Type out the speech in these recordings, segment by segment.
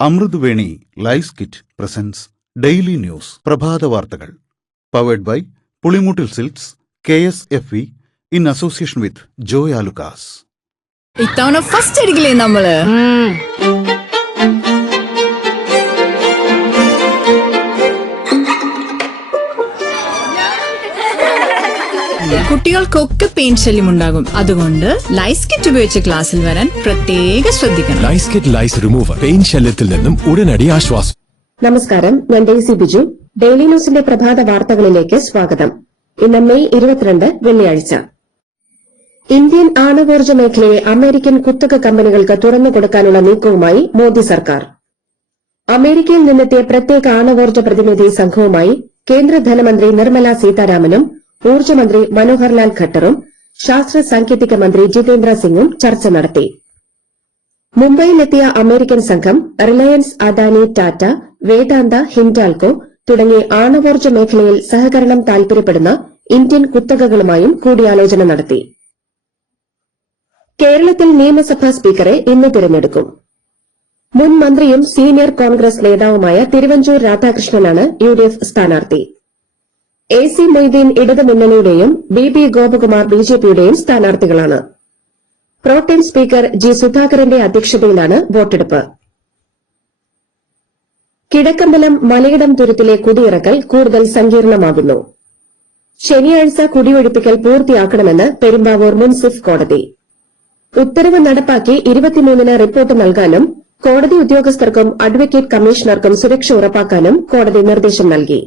Amruthaveni lice kit presents daily news പ്രഭാത വാർത്തകൾ powered by Pulimoottil silks KSFE in association with Joy Alukkas. ഇത്തവണ first അടിക്കില്ലേ നമ്മള്? കുട്ടികൾക്കൊക്കെ പെയിൻ ശല്യം ഉണ്ടാകും. അതുകൊണ്ട് ലൈസ് കിറ്റ് ഉപയോഗിച്ച് ക്ലാസ്സിൽ വരാൻ പ്രത്യേക ശ്രദ്ധിക്കണം. ലൈസ് കിറ്റ് ലൈസ് റിമൂവർ പെയിൻ ശല്യത്തിൽ നിന്നും ഉടനടി ആശ്വാസം. നമസ്കാരം, ഞാൻ ഡെയ്സി ബിജു. ഡെയിലി ന്യൂസിന്റെ പ്രഭാത വാർത്തകളിലേക്ക് സ്വാഗതം. ഇന്ന് മെയ് 22 വെള്ളിയാഴ്ച. ഇന്ത്യൻ ആണവോർജ്ജ മേഖലയെ അമേരിക്കൻ കുത്തക കമ്പനികൾക്ക് തുറന്നുകൊടുക്കാനുള്ള നീക്കവുമായി മോദി സർക്കാർ. അമേരിക്കയിൽ നിന്നെത്തിയ പ്രത്യേക ആണവോർജ്ജ പ്രതിനിധി സംഘവുമായി കേന്ദ്ര ധനമന്ത്രി നിർമ്മല സീതാരാമനും ഊർജ്ജമന്ത്രി മനോഹർ ലാൽ ഖട്ടറും ശാസ്ത്ര സാങ്കേതിക മന്ത്രി ജിതേന്ദ്ര സിംഗും ചർച്ച നടത്തി. മുംബൈയിലെത്തിയ അമേരിക്കൻ സംഘം റിലയൻസ്, അദാനി, ടാറ്റ, വേദാന്ത, ഹിൻഡാൽകോ തുടങ്ങി ആണവോർജ്ജ മേഖലയിൽ സഹകരണം താൽപര്യപ്പെടുന്ന ഇന്ത്യൻ കുത്തകകളുമായും കൂടിയാലോചന നടത്തി. കേരളത്തിൽ നിയമസഭാ സ്പീക്കറെ ഇന്ന് തിരഞ്ഞെടുക്കും. മുൻ മന്ത്രിയും സീനിയർ കോൺഗ്രസ് നേതാവുമായ തിരുവഞ്ചൂർ രാധാകൃഷ്ണനാണ് UDF സ്ഥാനാർത്ഥി. AC മൊയ്തീൻ ഇടതുമുന്നണിയുടെയും BB ഗോപകുമാർ BJPയുടെയും സ്ഥാനാർത്ഥികളാണ്. പ്രോട്ടേം സ്പീക്കർ G സുധാകരന്റെ അധ്യക്ഷതയിലാണ് വോട്ടെടുപ്പ്. കിഴക്കമ്പലം മലയിടം തുരുത്തിലെ കുടിയിറക്കൽ കൂടുതൽ സങ്കീർണമാകുന്നു. ശനിയാഴ്ച കുടിയൊഴിപ്പിക്കൽ പൂർത്തിയാക്കണമെന്ന് പെരുമ്പാവൂർ മുൻസിഫ് കോടതി. ഉത്തരവ് നടപ്പാക്കി 23-ന് റിപ്പോർട്ട് നൽകാനും കോടതി ഉദ്യോഗസ്ഥർക്കും അഡ്വക്കേറ്റ് കമ്മീഷണർക്കും സുരക്ഷ ഉറപ്പാക്കാനും കോടതി നിർദ്ദേശം നൽകി.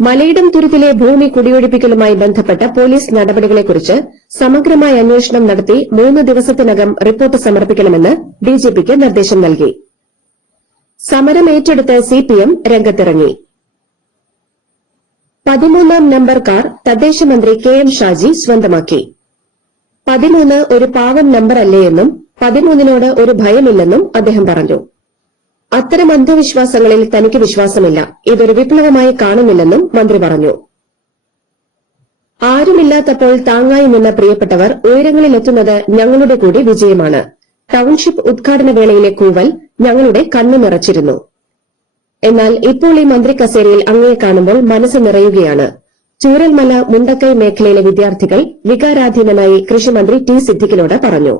മലയിടം തുരുത്തിലെ ഭൂമി കുടിയൊഴിപ്പിക്കലുമായി ബന്ധപ്പെട്ട പോലീസ് നടപടികളെക്കുറിച്ച് സമഗ്രമായ അന്വേഷണം നടത്തി 3 ദിവസത്തിനകം റിപ്പോർട്ട് സമർപ്പിക്കണമെന്ന് DGPക്ക് നിർദ്ദേശം നൽകി. സമരം ഏറ്റെടുത്ത് CPM രംഗത്തിറങ്ങി. 13-ാം നമ്പർ കാർ തദ്ദേശമന്ത്രി KM ഷാജി സ്വന്തമാക്കി. 13 ഒരു പാവം നമ്പറല്ലേ എന്നും 13നോട് ഒരു ഭയമില്ലെന്നും അദ്ദേഹം പറഞ്ഞു. അത്തരം അന്ധവിശ്വാസങ്ങളിൽ തനിക്ക് വിശ്വാസമില്ല, ഇതൊരു വിപ്ലവമായി കാണുന്നില്ലെന്നും മന്ത്രി പറഞ്ഞു. ആരുമില്ലാത്തപ്പോൾ താങ്ങായി നിന്ന പ്രിയപ്പെട്ടവർ ഉയരങ്ങളിലെത്തുന്നത് ഞങ്ങളുടെ കൂടി വിജയമാണ്. ടൌൺഷിപ്പ് ഉദ്ഘാടന വേളയിലെ കൂവൽ ഞങ്ങളുടെ കണ്ണു നിറച്ചിരുന്നു. എന്നാൽ ഇപ്പോൾ ഈ മന്ത്രി കസേരയിൽ അങ്ങയെ കാണുമ്പോൾ മനസ്സ് നിറയുകയാണ്. ചൂരൽമല മുണ്ടക്കൈ മേഖലയിലെ വിദ്യാർത്ഥികൾ വികാരാധീനനായി കൃഷിമന്ത്രി T സിദ്ദിഖിനോട് പറഞ്ഞു.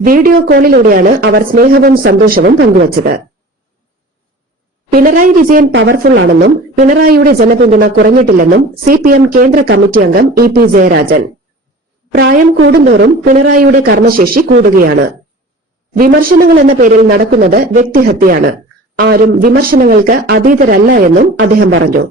വീഡിയോ കോളിലൂടെയാണ് അവർ സ്നേഹവും സന്തോഷവും പങ്കുവച്ചത്. പിണറായി വിജയൻ പവർഫുൾ ആണെന്നും പിണറായിയുടെ ജനപിന്തുണ കുറഞ്ഞിട്ടില്ലെന്നും CPM കേന്ദ്ര കമ്മിറ്റി അംഗം EP ജയരാജൻ. പ്രായം കൂടുന്തോറും പിണറായിയുടെ കർമ്മശേഷി കൂടുകയാണ്. വിമർശനങ്ങൾ എന്ന പേരിൽ നടക്കുന്നത് വ്യക്തിഹത്യയാണ്. ആരും വിമർശനങ്ങൾക്ക് അതീതരല്ല എന്നും അദ്ദേഹം പറഞ്ഞു.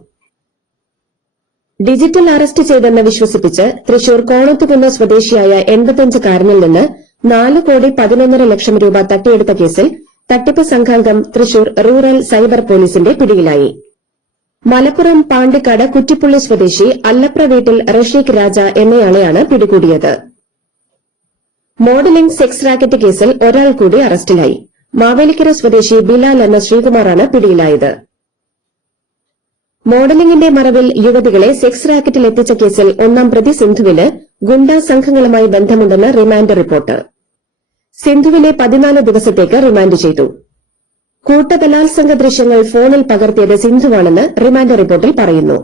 ഡിജിറ്റൽ അറസ്റ്റ് ചെയ്തെന്ന് വിശ്വസിപ്പിച്ച് തൃശൂർ കോണത്തുകുന്ന് സ്വദേശിയായ 85-കാരനിൽ നിന്ന് 4,11,00,000 രൂപ തട്ടിയെടുത്ത കേസിൽ തട്ടിപ്പ് സംഘാംഗം തൃശൂർ റൂറൽ സൈബർ പോലീസിന്റെ പിടിയിലായി. മലപ്പുറം പാണ്ടിക്കാട് കുറ്റിപ്പുള്ളി സ്വദേശി അല്ലപ്ര വീട്ടിൽ റഷീഖ് രാജ എന്നയാളെയാണ് പിടികൂടിയത്. മോഡലിംഗ് സെക്സ് റാക്കറ്റ് കേസിൽ ഒരാൾ കൂടി അറസ്റ്റിലായി. മാവേലിക്കര സ്വദേശി ബിലാൽ എന്ന ശ്രീകുമാറാണ് പിടിയിലായത്. മോഡലിംഗിന്റെ മറവിൽ യുവതികളെ സെക്സ് റാക്കറ്റിൽ എത്തിച്ച കേസിൽ 1-ാം പ്രതി സിന്ധുവിന് ഗുണ്ടാ സംഘങ്ങളുമായി ബന്ധമുണ്ടെന്ന് റിമാൻഡ് റിപ്പോർട്ട്. സിന്ധുവിനെ 14 ദിവസത്തേക്ക് റിമാൻഡ് ചെയ്തു. കൂട്ടബലാത്സംഗ ദൃശ്യങ്ങൾ ഫോണിൽ പകർത്തിയത് സിന്ധുവാണെന്ന് റിമാൻഡ് റിപ്പോർട്ടിൽ പറയുന്നു.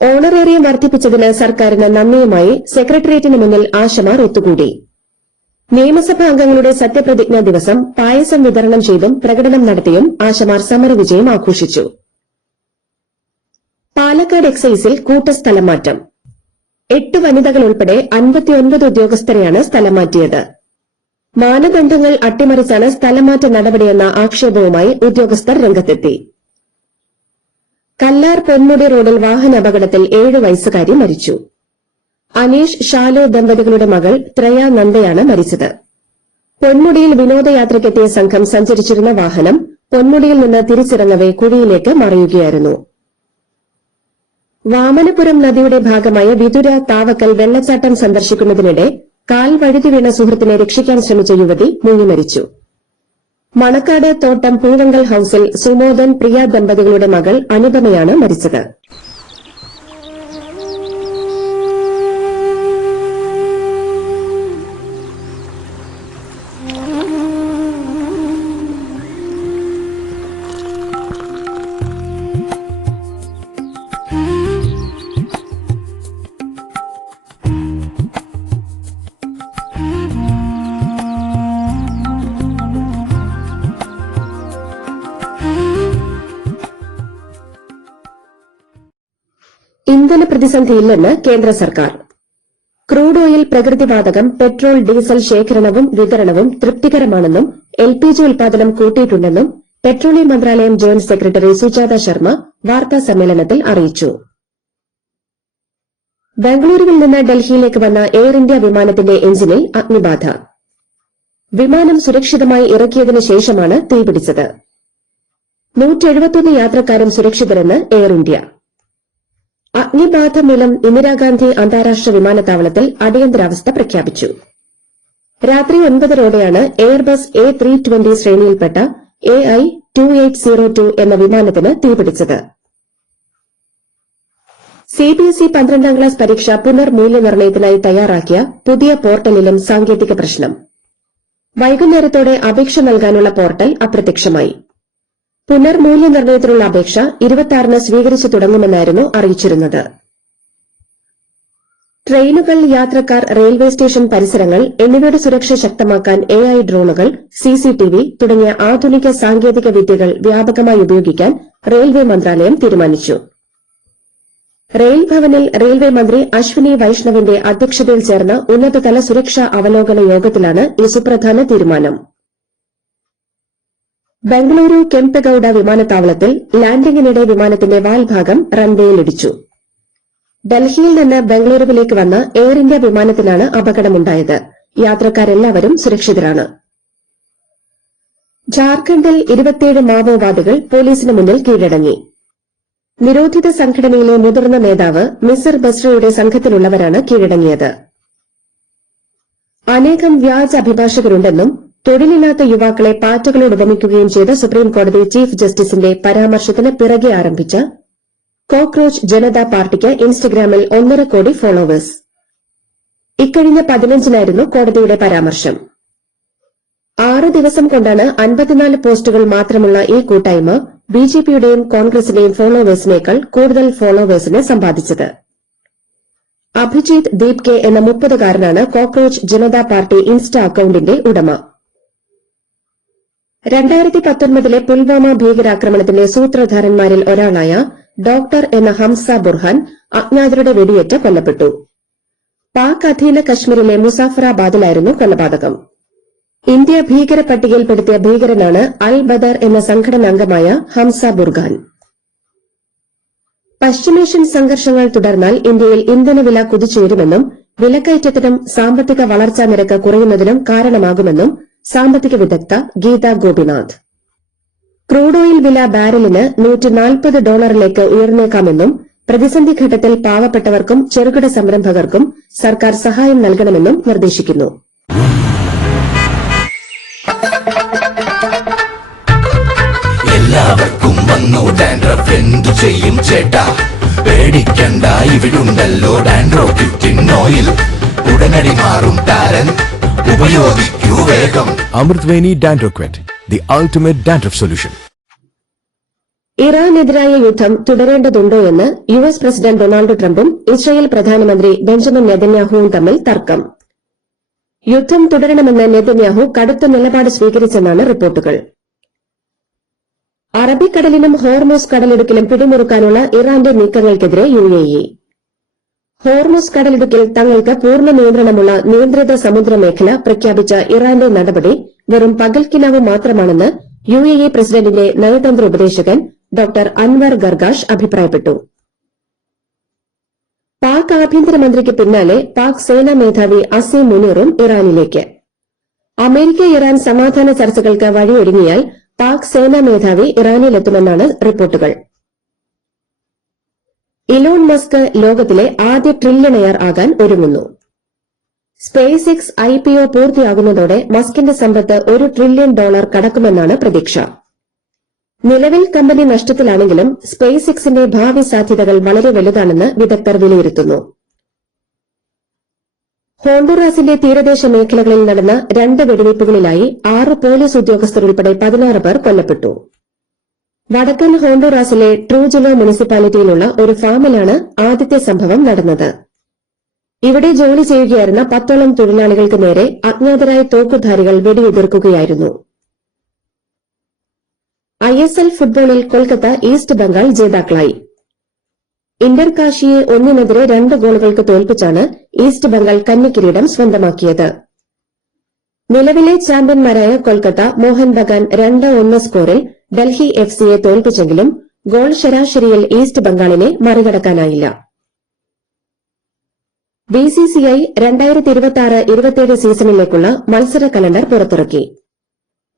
ഓണറേറിയം വർദ്ധിപ്പിച്ചതിന് സർക്കാരിന് നന്ദിയുമായി സെക്രട്ടേറിയറ്റിന് മുന്നിൽ ആശമാർ ഒത്തുകൂടി. നിയമസഭാ അംഗങ്ങളുടെ സത്യപ്രതിജ്ഞാ ദിവസം പായസം വിതരണം ചെയ്തും പ്രകടനം നടത്തിയും ആശമാർ സമരവിജയം ആഘോഷിച്ചു. പാലക്കാട് എക്സൈസിൽ കൂട്ടസ്ഥലം മാറ്റം. 8 വനിതകൾ ഉൾപ്പെടെ 59 ഉദ്യോഗസ്ഥരെയാണ് സ്ഥലം മാറ്റിയത്. മാനദണ്ഡങ്ങൾ അട്ടിമറിച്ചാണ് സ്ഥലംമാറ്റ നടപടിയെന്ന ആക്ഷേപവുമായി ഉദ്യോഗസ്ഥർ രംഗത്തെത്തി. കല്ലാർ പൊന്മുടി റോഡിൽ വാഹനാപകടത്തിൽ 7 വയസ്സുകാരി മരിച്ചു. അനീഷ് ഷാലോ ദമ്പതികളുടെ മകൾ ത്രയ നന്ദയാണ് മരിച്ചത്. പൊന്മുടിയിൽ വിനോദയാത്രയ്ക്കെത്തിയ സംഘം സഞ്ചരിച്ചിരുന്ന വാഹനം പൊന്മുടിയിൽ നിന്ന് തിരിച്ചിറങ്ങവെ കുഴിയിലേക്ക് മറിയുകയായിരുന്നു. വാമനപുരം നദിയുടെ ഭാഗമായ വിതുര താവക്കൽ വെള്ളച്ചാട്ടം സന്ദർശിക്കുന്നതിനിടെ കാൽ വഴുതി വീണ സുഹൃത്തിനെ രക്ഷിക്കാൻ ശ്രമിച്ച യുവതി മുങ്ങിമരിച്ചു. മണക്കാട് തോട്ടം പൂവങ്കൽ ഹൌസിൽ സുമോദൻ പ്രിയ ദമ്പതികളുടെ മകൾ അനുപമയാണ് മരിച്ചത്. ഇന്ധന പ്രതിസന്ധിയില്ലെന്ന് കേന്ദ്ര സർക്കാർ. ക്രൂഡ് ഓയിൽ, പ്രകൃതിവാതകം, പെട്രോൾ, ഡീസൽ ശേഖരണവും വിതരണവും തൃപ്തികരമാണെന്നും LPG ഉൽപാദനം കൂട്ടിയിട്ടുണ്ടെന്നും പെട്രോളിയം മന്ത്രാലയം ജോയിന്റ് സെക്രട്ടറി സുജാത ശർമ്മ വാർത്താ സമ്മേളനത്തിൽ അറിയിച്ചു. ബംഗളൂരുവിൽ നിന്ന് ഡൽഹിയിലേക്ക് വന്ന എയർ ഇന്ത്യ വിമാനത്തിന്റെ എഞ്ചിനിൽ അഗ്നിബാധ. വിമാനം സുരക്ഷിതമായി ഇറക്കിയതിനു ശേഷമാണ് തീപിടിച്ചത്. 171 യാത്രക്കാരും സുരക്ഷിതരെന്ന് എയർ ഇന്ത്യ. അഗ്നിബാധ മൂലം ഇന്ദിരാഗാന്ധി അന്താരാഷ്ട്ര വിമാനത്താവളത്തിൽ അടിയന്തരാവസ്ഥ പ്രഖ്യാപിച്ചു. രാത്രി 9:00-ഓടെയാണ് എയർബസ് A320 ശ്രേണിയിൽപ്പെട്ട AI-2802 എന്ന വിമാനത്തിന് തീപിടിച്ചത്. CBSE 12ാം ക്ലാസ് പരീക്ഷ പുനർമൂല്യനിർണ്ണയത്തിനായി തയ്യാറാക്കിയ പുതിയ പോർട്ടലിലും സാങ്കേതിക പ്രശ്നം. വൈകുന്നേരത്തോടെ അപേക്ഷ നൽകാനുള്ള പോർട്ടൽ അപ്രത്യക്ഷമായി. പുനർമൂല്യനിർണ്ണയത്തിനുള്ള അപേക്ഷ 26-ന് സ്വീകരിച്ചു തുടങ്ങുമെന്നായിരുന്നു അറിയിച്ചിരുന്നത്. ട്രെയിനുകൾ, യാത്രക്കാർ, റെയിൽവേ സ്റ്റേഷൻ പരിസരങ്ങൾ എന്നിവയുടെ സുരക്ഷ ശക്തമാക്കാൻ AI ഡ്രോണുകൾ, CCTV തുടങ്ങിയ ആധുനിക സാങ്കേതിക വിദ്യകൾ വ്യാപകമായി ഉപയോഗിക്കാൻ റെയിൽവേ മന്ത്രാലയം തീരുമാനിച്ചു. റെയിൽ ഭവനിൽ റെയിൽവേ മന്ത്രി അശ്വിനി വൈഷ്ണവിന്റെ അധ്യക്ഷതയിൽ ചേർന്ന ഉന്നതതല സുരക്ഷാ അവലോകന യോഗത്തിലാണ് ഈ സുപ്രധാന തീരുമാനം. ബംഗളൂരു കെംപെഗൌഡ വിമാനത്താവളത്തിൽ ലാൻഡിംഗിനിടെ വിമാനത്തിന്റെ വാൽഭാഗം റൺവേയിലിടിച്ചു. ഡൽഹിയിൽ നിന്ന് ബംഗളൂരുവിലേക്ക് വന്ന എയർ ഇന്ത്യ വിമാനത്തിലാണ് അപകടമുണ്ടായത്. യാത്രക്കാരെല്ലാവരും സുരക്ഷിതരാണ്. ജാർഖണ്ഡിൽ 27 മാവോവാദികൾ പോലീസിന് മുന്നിൽ കീഴടങ്ങി. നിരോധിത സംഘടനയിലെ മുതിർന്ന നേതാവ് മിസിർ ബസ്രയുടെ സംഘത്തിലുള്ളവരാണ് കീഴടങ്ങിയത്. അനേകം വ്യാജ അഭിഭാഷകരുണ്ടെന്നും തൊഴിലില്ലാത്ത യുവാക്കളെ പാറ്റകളോട് ഉപമിക്കുകയും ചെയ്ത സുപ്രീംകോടതി ചീഫ് ജസ്റ്റിസിന്റെ പരാമർശത്തിന് പിറകെ ആരംഭിച്ച കോക്രോച്ച് ജനതാ പാർട്ടിക്ക് ഇൻസ്റ്റഗ്രാമിൽ 1.5 കോടി ഫോളോവേഴ്സ്. ഇക്കഴിഞ്ഞ 15-നായിരുന്നു കോടതിയുടെ പരാമർശം. 6 ദിവസം കൊണ്ടാണ് 54 പോസ്റ്റുകൾ മാത്രമുള്ള ഈ കൂട്ടായ്മ BJPയുടെയും കോൺഗ്രസിന്റെയും ഫോളോവേഴ്സിനേക്കാൾ കൂടുതൽ ഫോളോവേഴ്സിനെ സമ്പാദിച്ചത്. അഭിജിത് ദീപ് കെ എന്ന 30-കാരനാണ് കോക്രോച്ച് ജനതാ പാർട്ടി ഇൻസ്റ്റ അക്കൌണ്ടിന്റെ ഉടമ. 2019-ലെ പുൽവാമ ഭീകരാക്രമണത്തിന്റെ സൂത്രധാരന്മാരിൽ ഒരാളായ ഡോക്ടർ എന്ന ഹംസ ബുർഹാൻ അജ്ഞാതരുടെ വെടിയേറ്റ് കൊല്ലപ്പെട്ടു. പാക് അധീന കശ്മീരിലെ മുസാഫറാബാദിലായിരുന്നു കൊലപാതകം. ഇന്ത്യ ഭീകര പട്ടികയിൽപ്പെടുത്തിയ ഭീകരനാണ് അൽ ബദർ എന്ന സംഘടനാംഗമായ ഹംസ ബുർഹാൻ. പശ്ചിമേഷ്യൻ സംഘർഷങ്ങൾ തുടർന്നാൽ ഇന്ത്യയിൽ ഇന്ധനവില കുതിച്ചുയരുമെന്നും വിലക്കയറ്റത്തിനും സാമ്പത്തിക വളർച്ചാ നിരക്ക് കുറയുന്നതിനും കാരണമാകുമെന്നും സാമ്പത്തിക വിദഗ്ധ ഗീത ഗോപിനാഥ്. ക്രൂഡ് ഓയിൽ വില ബാരലിന് $140 ഉയർന്നേക്കാമെന്നും പ്രതിസന്ധി ഘട്ടത്തിൽ പാവപ്പെട്ടവർക്കും ചെറുകിട സംരംഭകർക്കും സർക്കാർ സഹായം നൽകണമെന്നും നിർദ്ദേശിക്കുന്നു. എല്ലാവർക്കും വന്നു ഡാൻഡ്രഫ്, എന്തു ചെയ്യും ചേട്ടാ? പേടിക്കണ്ട, ഇവിടുണ്ടല്ലോ ഡാൻഡ്രോക്കിറ്റിൻ ഓയിൽ. ഉടനടി മാറും താരൻ, ഉപയോഗിക്കൂ വേഗം. അമൃത്വേനി ഡാൻഡ്രോക്വെറ്റ്, ദി അൾട്ടിമേറ്റ് ഡാൻഡ്രഫ് സൊല്യൂഷൻ. ഇറാനെതിരായ യുദ്ധം തുടരേണ്ടതുണ്ടോ എന്ന് US പ്രസിഡന്റ് ഡൊണാൾഡ് ട്രംപും ഇസ്രായേൽ പ്രധാനമന്ത്രി ബെഞ്ചമിൻ നെതന്യാഹുവും തമ്മിൽ തർക്കം. യുദ്ധം തുടരണമെന്ന് നെതന്യാഹു കടുത്ത നിലപാട് സ്വീകരിച്ചെന്നാണ് റിപ്പോർട്ടുകൾ. അറബിക്കടലിനും ഹോർമൂസ് കടലിടുക്കിലും പിടിമുറുക്കാനുള്ള ഇറാന്റെ നീക്കങ്ങൾക്കെതിരെ UAE. ഹോർമൂസ് കടലിടുക്കിൽ തങ്ങൾക്ക് പൂർണ്ണ നിയന്ത്രണമുള്ള നിയന്ത്രിത സമുദ്രമേഖല പ്രഖ്യാപിച്ച ഇറാന്റെ നടപടി വെറും പകൽക്കിനാവ് മാത്രമാണെന്ന് UAE പ്രസിഡന്റിന്റെ നയതന്ത്ര ഉപദേശകൻ ഡോക്ടർ അൻവർ ഗർഗാഷ് അഭിപ്രായപ്പെട്ടു. പാക് ആഭ്യന്തരമന്ത്രിക്ക് പിന്നാലെ പാക് സേനാ മേധാവി അസീം മുനീറും ഇറാനിലേക്ക്. അമേരിക്ക ഇറാൻ സമാധാന ചർച്ചകൾക്ക് വഴിയൊരുങ്ങിയാൽ പാക് സേനാ മേധാവി ഇറാനിലെത്തുമെന്നാണ് റിപ്പോർട്ടുകൾ. ഇലോൺ മസ്ക് ലോകത്തിലെ ആദ്യ ട്രില്യണയർ ആകാൻ ഒരുങ്ങുന്നു. സ്പേസ് എക്സ് IPO പൂർത്തിയാകുന്നതോടെ മസ്കിന്റെ സമ്പത്ത് $1 ട്രില്യൺ കടക്കുമെന്നാണ് പ്രതീക്ഷ. നിലവിൽ കമ്പനി നഷ്ടത്തിലാണെങ്കിലും സ്പേസ് എക്സിന്റെ ഭാവി സാധ്യതകൾ വളരെ വലുതാണെന്ന് വിദഗ്ധർ വിലയിരുത്തുന്നു. ഹോണ്ടുറാസിന്റെ തീരദേശ മേഖലകളിൽ നടന്ന 2 വെടിവയ്പ്പുകളിലായി 6 പോലീസ് ഉദ്യോഗസ്ഥർ ഉൾപ്പെടെ 16 പേർ കൊല്ലപ്പെട്ടു. വടക്കൻ ഹോണ്ടുറാസിലെ ട്രൂജിലോ മുനിസിപ്പാലിറ്റിയിലുള്ള ഒരു ഫാമിലാണ് ആദ്യത്തെ സംഭവം നടന്നത്. ഇവിടെ ജോലി ചെയ്യുകയായിരുന്ന 10ഓളം തൊഴിലാളികൾക്ക് നേരെ അജ്ഞാതരായ തോക്കുധാരികൾ വെടിയുതിർക്കുകയായിരുന്നു. ISL ഫുട്ബോളിൽ കൊൽക്കത്ത ഈസ്റ്റ് ബംഗാൾ ജേതാക്കളായി. ഇന്റർകാശിയെ 1-2 ഗോളുകൾക്ക് തോൽപ്പിച്ചാണ് ഈസ്റ്റ് ബംഗാൾ കന്നിക്കിരീടം സ്വന്തമാക്കിയത്. നിലവിലെ ചാമ്പ്യന്മാരായ കൊൽക്കത്ത മോഹൻ ബഗാൻ 2-1 സ്കോറിൽ ഡൽഹി എഫ്സിയെ തോൽപ്പിച്ചെങ്കിലും ഗോൾ ശരാശരിയിൽ ഈസ്റ്റ് ബംഗാളിനെ മറികടക്കാനായില്ല. ബിസിസിഐ 2026-27 സീസണിലേക്കുള്ള മത്സര കലണ്ടർ പുറത്തിറക്കി.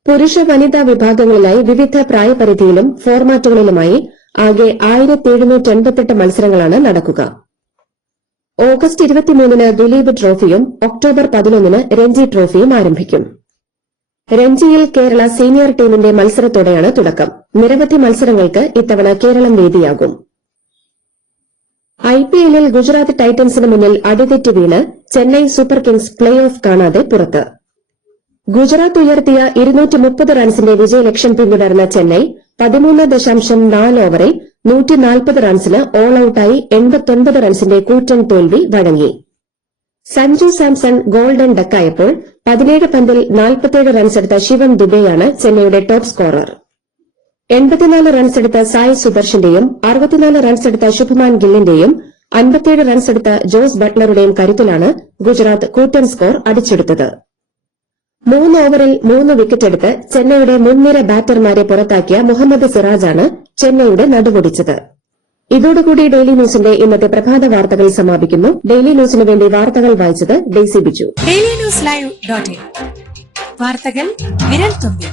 പുരുഷ വനിതാ വിഭാഗങ്ങളിലായി വിവിധ പ്രായപരിധിയിലും ഫോർമാറ്റുകളിലുമായി ആകെ 1788 മത്സരങ്ങളാണ് നടക്കുക. ഓഗസ്റ്റ് 23-ന് ദുലീപ് ട്രോഫിയും ഒക്ടോബർ 11-ന് രഞ്ജി ട്രോഫിയും ആരംഭിക്കും. രഞ്ജിയിൽ കേരള സീനിയർ ടീമിന്റെ മത്സരത്തോടെയാണ് തുടക്കം. നിരവധി മത്സരങ്ങൾക്ക് ഇത്തവണ കേരളം വേദിയാകും. ഐപിഎല്ലിൽ ഗുജറാത്ത് ടൈറ്റൻസിന് മുന്നിൽ അടിതെറ്റി വീണ് Chennai super Kings play off കാണാതെ പുറത്ത്. ഗുജറാത്ത് ഉയർത്തിയ 230 റൺസിന്റെ വിജയലക്ഷ്യം പിന്തുടർന്ന ചെന്നൈ 13.4 ഓവറിൽ 140 റൺസിന് ഓൾ ഔട്ടായി 89 റൺസിന്റെ കൂറ്റൻ തോൽവി വഴങ്ങി. സഞ്ജു സാംസൺ ഗോൾഡൻ ഡക്കായപ്പോൾ 17 പന്തിൽ 47 റൺസെടുത്ത ശിവം ദുബെയാണ് ചെന്നൈയുടെ ടോപ്പ് സ്കോറർ. 84 റൺസെടുത്ത സായ് സുദർശന്റെയും 64 റൺസെടുത്ത ശുഭ്മാൻ ഗില്ലിന്റെയും 57 റൺസെടുത്ത ജോസ് ബട്ട്ലറുടെയും കരുത്തിലാണ് ഗുജറാത്ത് കൂറ്റൻ സ്കോർ അടിച്ചെടുത്തത്. 3 ഓവറിൽ 3 വിക്കറ്റെടുത്ത് ചെന്നൈയുടെ മുൻനിര ബാറ്റർമാരെ പുറത്താക്കിയ മുഹമ്മദ് സിറാജാണ് ചെന്നൈയുടെ നടുവൊടിച്ചത്. ഇതോടുകൂടി ഡെയിലി ന്യൂസിന്റെ ഇന്നത്തെ പ്രഭാത വാർത്തകൾ സമാപിക്കുന്നു. ഡെയിലി ന്യൂസിന് വേണ്ടി വാർത്തകൾ വായിച്ചത് ഡെയ്സി ബിജു. ഡെയിലി ന്യൂസ് ലൈവ്.in വാർത്തകൾ വിരൽ തുമ്പിൽ.